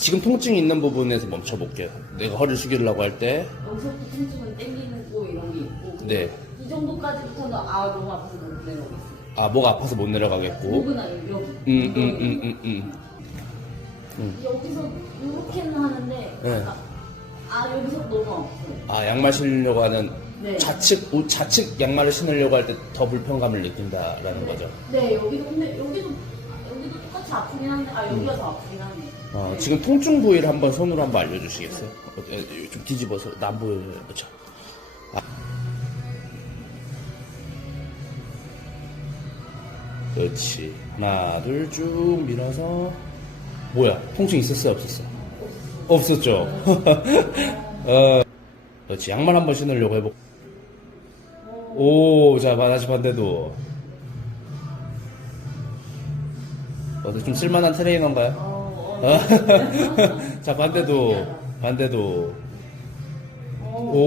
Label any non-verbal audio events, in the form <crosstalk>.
지금 통증이 있는 부분에서 멈춰볼게요. 내가 허리를 숙이려고 할 때, 여기서부터 통증은 땡기는 거 이런 게 있고 네. 이 정도까지부터는 아 너무 아파서 못 내려오겠어 아, 목 아파서 못 내려가겠고. 목은 아니고 여기 음, 음, 음, 음, 음. 음. 여기서 이렇게는 하는데 네. 아, 아 여기서 너무 아파요 아, 양말 신으려고 하는 네. 좌측, 우- 좌측 양말을 신으려고 할 때 더 불편감을 느낀다라는 거죠. 네 여기도 근데 여기도 똑같이 아프긴 한데 아 여기가 더 아프긴 하네 어, 지금 통증 부위를 한번 손으로 한번 알려주시겠어요? 어, 에, 좀 뒤집어서 나 안 보여요. 그렇죠. 아. 그렇지. 하나, 둘 쭉 밀어서 뭐야? 통증 있었어요? 없었어? 없었죠. <laughs> 어, 그렇지. 양말 한번 신으려고 해보. 오, 자, 다시 반대도. 어, 좀 쓸만한 트레이너인가요? 어, 어. 어. <laughs> 자, 반대도, 반대도. 오.